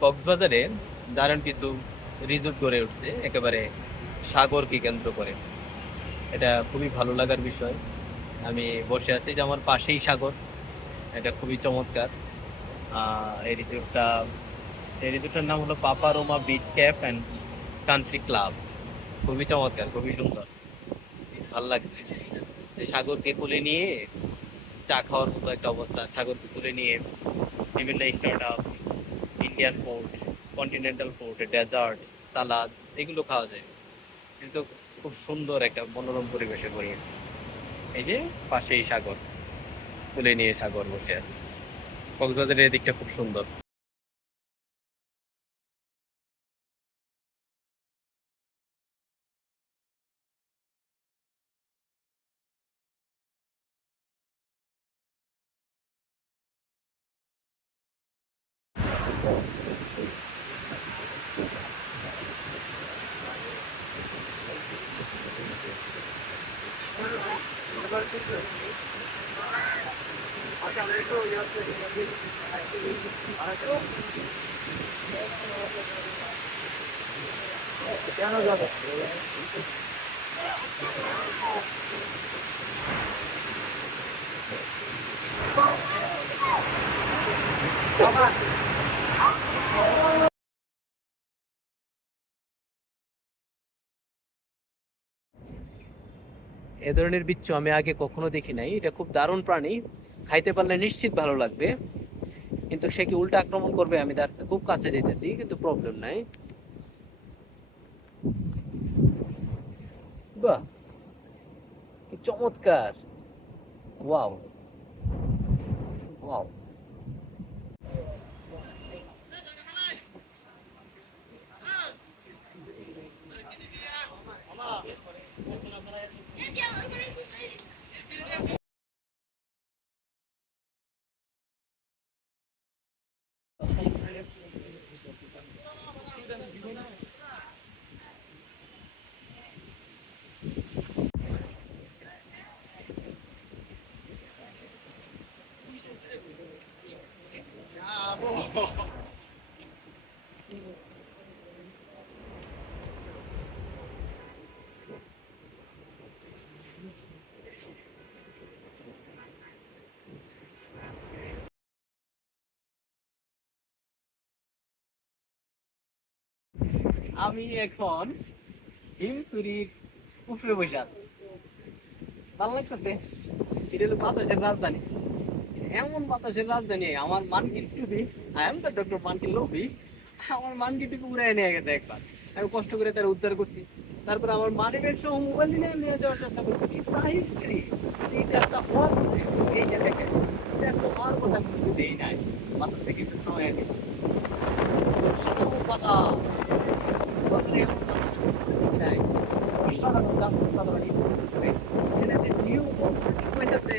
কক্সবাজারে দারুণ কিছু রিসোর্ট গড়ে উঠছে, একেবারে সাগরকে কেন্দ্র করে। এটা খুবই ভালো লাগার বিষয়। আমি বসে আছি যে আমার পাশেই সাগর। এটা খুবই চমৎকার। এই রিসোর্টটা এই রিসোর্টটার নাম হলো Papa Roma beach cafe and country club খুবই চমৎকার, খুবই সুন্দর। ভালো লাগছে। যে সাগরকে কোলে নিয়ে চা খাওয়ার মতো একটা অবস্থা, সাগরকে কোলে নিয়ে বিভিন্ন startup food continental food dessert salad এগুলো খাওয়া যায়। কিন্তু খুব সুন্দর একটা মনোরম পরিবেশে করিয়েছে এই যে পাশেই সাগর, তুলে নিয়ে সাগর বসে আছে। কক্সবাজারের এদিকটা দিকটা খুব সুন্দর। Come on. এ ধরনের বিচ্ছু আমি আগে কখনো দেখি নাই। এটা খুব দারুণ প্রাণী। খাইতে পারলে নিশ্চিত ভালো লাগবে। কিন্তু সে কি উল্টা আক্রমণ করবে আমি তার খুব কাছে যেতেছি কিন্তু প্রবলেম নাই। বাহ! কি চমৎকার! ওয়াও ওয়াও আমি এখন হিমসুরির উপরে বসে আছি। ভালো লাগতেছে? এটা হলো বাতাসের রাজধানী। এমন বাতাসের রাজধানী, আমার মানকির টুপি আই এম দ্য ডক্টর মানকির লোভি। আমার মানকির টুপি উড়াই নিয়ে গেছে একবার। আমি কষ্ট করে তার উদ্ধার করছি। তারপর আমার মানি ব্যাগ সহ মোবাইল নিয়ে নিয়ে যাওয়ার চেষ্টা করছি। হিস্ট্রি এই কাজটা হওয়ার কথা এই যে হওয়ার কথা কিন্তু দেই নাই। বাতাসটা কিন্তু সময় আগে পাতা বছরে এমন বাতাস দেখি নাই অসাধারণ গাছ অসাধারণ এই পরিবেশে এখানে যে ঢেউ হইতাছে